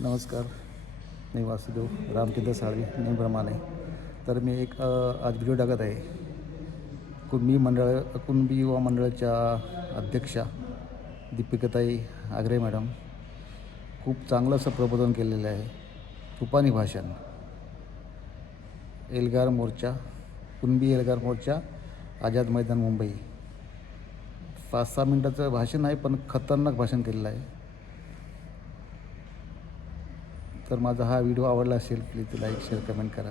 नमस्कार. मी वासुदेव रामचंद्र साळवी नेहमीप्रमाणे तर मी एक आज व्हिडिओ टाकत आहे. कुणबी मंडळ कुणबी युवा मंडळाच्या अध्यक्षा दीपिकाताई आग्रे मॅडम. खूप चांगलं असं प्रबोधन केलेलं आहे. तुपानी भाषण. एल्गार मोर्चा कुणबी एल्गार मोर्चा आझाद मैदान मुंबई. पाच सहा मिनटाचं भाषण आहे पण खतरनाक भाषण केलेलं आहे. तर माझा हा व्हिडिओ आवडला असेल प्लीज लाईक शेअर कमेंट करा.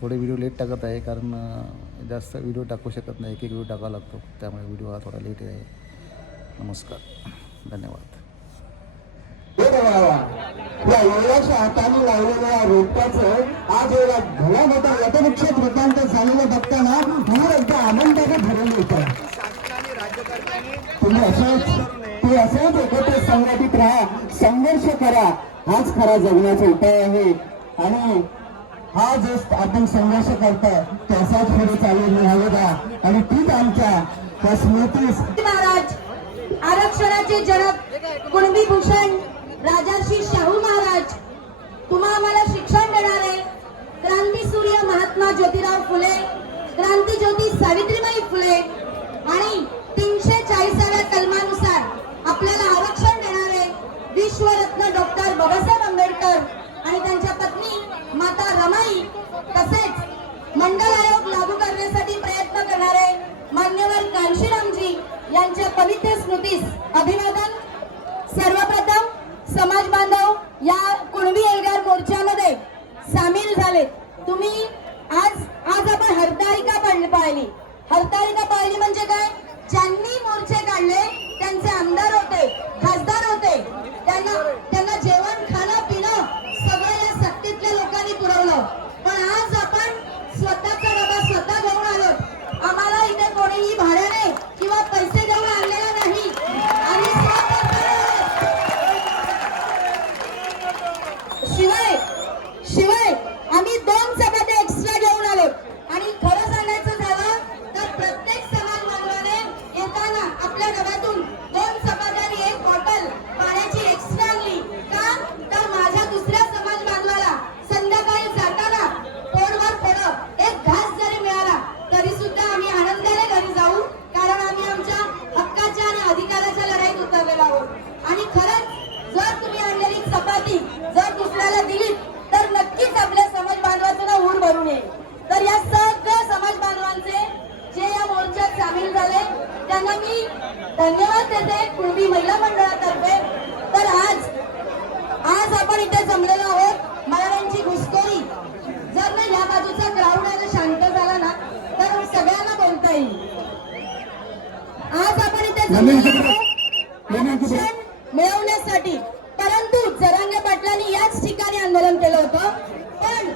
थोडे व्हिडिओ लेट टाकत आहे कारण जास्त व्हिडिओ टाकू शकत नाही एक एक व्हिडिओ टाकावा लागतो. त्यामुळे व्हिडिओ हा थोडा लेट आहे. नमस्कार. धन्यवाद. या हाताने लावलेल्या या आज एवढा भला मोठा यथनिक्षेप रूपांतर झालेलं बघताना मला एकदा आनंदाने भरून येतं तुम्ही असंच तुम्ही असंच एकत्र संघटित राहा संघर्ष करा. हाच खरा जगण्याचा उपाय आहे. आणि हा जो आपण संघर्ष करताय त्याचाच पुढे चालू राहिलो का आणि तीच आमच्या त्या स्मृतीस महाराज आरक्षणाचे जनक कुणबी भूषण राजाश्री शाहू महाराज तुम्हा आम्हाला शिक्षण देणारे क्रांती सूर्य महात्मा ज्योतिराव फुले क्रांती ज्योती सावित्रीबाई फुले आणि तीनशे चाळीसाव्या कलमानुसार बाबासाहेब आंबेडकर आणि त्यांच्या पत्नी माता रमाई तसेच मंडल आयोग लागू करण्यासाठी प्रयत्न करणारे मान्यवर कांशीरामजी यांच्या पवित्र स्मृतीस अभिवादन सर्वप्रथम समाज बांधव या बांधवाचं ना ऊर भरून येईल. तर या सगळ्या समाज बांधवांचे जे या मोर्चात सामील झाले त्यांना मी धन्यवाद देते कुणबी महिला मंडळातर्फे. तर आज आज आपण इथे जमलेलो आहोत महाराजांची घुसखोरी. जर ना या बाजूचा क्राऊड आहे ना शांत झाला ना तर सगळ्यांना बोलता येईल. आज आपण इथे जमलेलो मिळवण्यासाठी. परंतु जरांगे पाटलांनी याच ठिकाणी आंदोलन केलं होतं. पण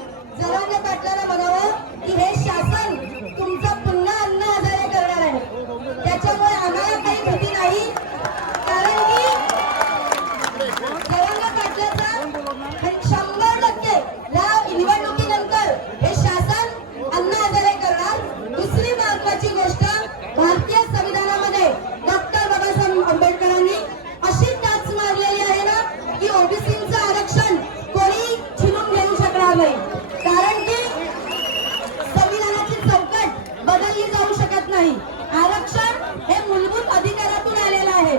नाही. आरक्षण हे मूलभूत अधिकारातून आलेलं आहे.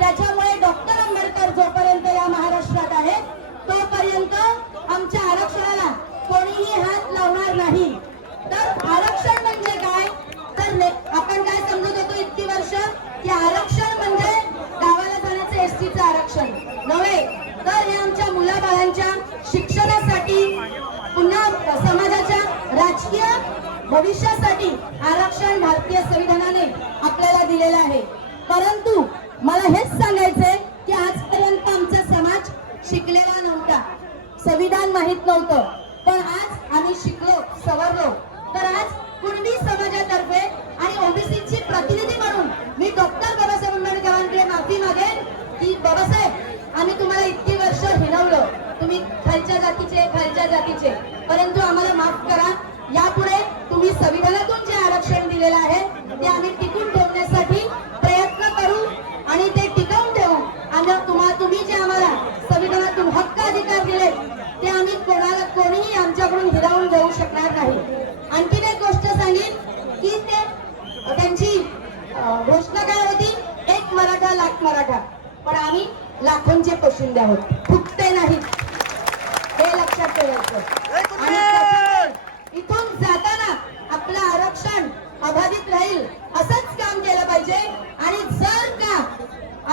त्याच्यामुळे डॉक्टर आंबेडकर जोपर्यंत या महाराष्ट्रात आहे तोपर्यंत आमच्या आरक्षणाला कोणीही हात लावणार नाही. भविष्यासाठी आरक्षण भारतीय संविधानाने आपल्याला दिलेलं आहे. परंतु मला हेच सांगायचंय की आजपर्यंत आमचा समाज शिकलेला नव्हता. संविधान माहीत नव्हतं. पण आज आम्ही शिकलो सवरलो. तर आज कुणबी समाजातर्फे आणि ओबीसीची प्रतिनिधी म्हणून मी डॉक्टर बाबासाहेब आंबेडकरांकडे माफी मागेन की बाबासाहेब आम्ही तुम्हाला इतकी वर्ष हिरवलं तुम्ही खालच्या जातीचे खालच्या जातीचे. परंतु आम्हाला माफ करा. यापुढे संविधानातून जे आरक्षण दिलेलं आहे ते आम्ही टिकून ठेवण्यासाठी प्रयत्न करू आणि ते टिकवून ठेवू. आणि तुम्हा तुम्ही जे आम्हाला संविधानातून हक्क अधिकार आमच्याकडून हिरावून जाऊ शकणार नाही. आणखीन एक गोष्ट सांगेन की ते त्यांची घोषणा काय होती? एक मराठा लाख मराठा. पण आम्ही लाखोंचे पोशिंदे आहोत. फुटते नाहीत हे लक्षात ठेवायचं. इथून जाताना आपलं आरक्षण अबाधित राहील असंच काम केलं पाहिजे. आणि जर का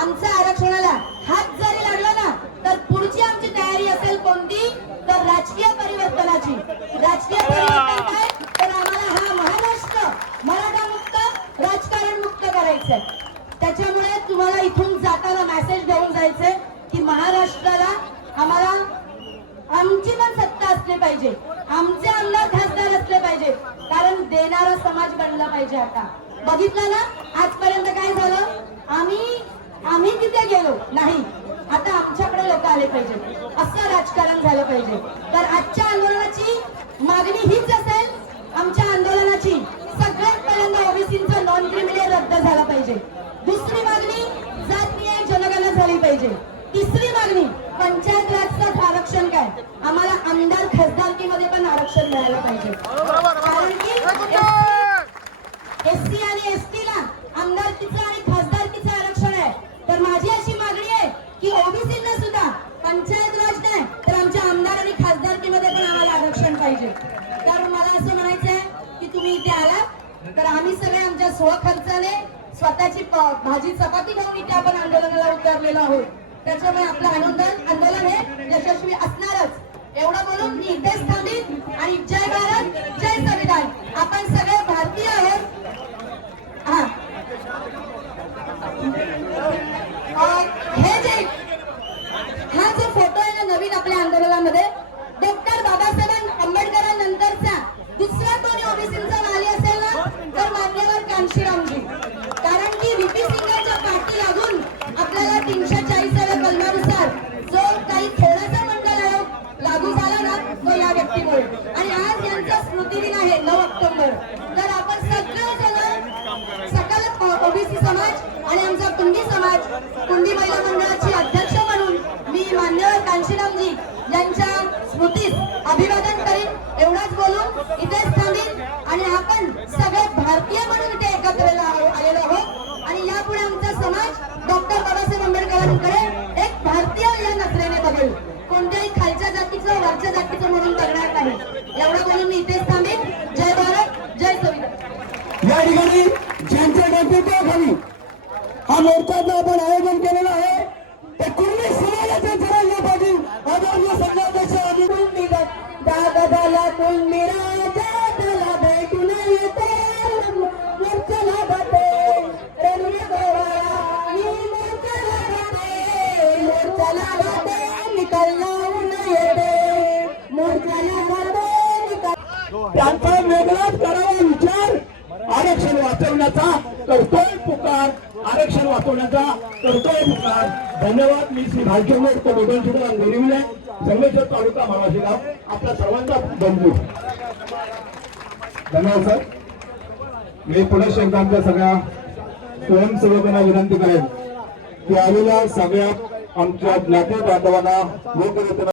आमच्या आरक्षणाला हात जरी लागला ना तर पुढची आमची तयारी असेल कोणती? तर राजकीय परिवर्तनाची. राजकीय परिवर्तन काय? तर आम्हाला हा महाराष्ट्र मराठा मुक्त राजकारण मुक्त करायचंय. त्याच्यामुळे तुम्हाला इथून जाताना मेसेज देऊन जायचंय की महाराष्ट्राला आम्हाला आमची पण सत्ता असली पाहिजे. आमचे आमदार खासदार असले पाहिजे कारण देणारा समाज बनला पाहिजे आता. बघितलं ना? आजपर्यंत काय झालं? आम्ही आम्ही तिथे गेलो. नाही. आता आमच्याकडे लोक आले पाहिजे असं राजकारण झालं पाहिजे. तर आजच्या आंदोलनाची मागणी हीच तर आम्ही सगळे आमच्या स्वखर्चाने स्वतःची भाजी चपाती घेऊन इथे आपण आंदोलनाला उतरलेलो आहोत. त्याच्यामुळे आपलं आंदोलन आंदोलन हे यशस्वी असणारच. एवढं बोलून मी इथेच थांबीन आणि जय भारत जय संविधान. आपण कांशीरामजी कारण की व्हीपी सिंगाच्या पाठी लागून आपल्याला तीनशे चाळीसाव्या कलमानुसार जो काही थोडासा मंडळ लागू झाला ना तो या व्यक्तीमुळे. आणि आज यांचा स्मृतिदिन आहे नऊ ऑक्टोबर. तर आपण सगळेजण सकल ओबीसी समाज आणि आमचा कुंडी समाज कुंडी महिला मंडळाची अध्यक्ष म्हणून मी मान्यवर कांशीरामजी यांच्या स्मृतीस अभिवादन करीन. एवढाच बोलून इथेच थांबीन आणि आपण सगळे भारतीय म्हणून मोर्चाला जाते निकाल येते मोर्चाला जाते त्यांचा वेगळाच करावा विचार आरक्षण वाचवण्याचा करतोय पुकार. आरक्षण वाचवण्याचा करतोय पुकार. धन्यवाद मी श्री भालचंद्र तो दोघांशी निरिवले संगमेश्वर तालुका मामाशी गाव आपल्या सर्वांचा बंधू. धन्यवाद सर. मी पुणे एकदा आमच्या सगळ्या स्वयंसेवकांना विनंती करेन की आलेल्या सगळ्या आमच्या ज्ञाती बांधवांना लोकनेत्यांना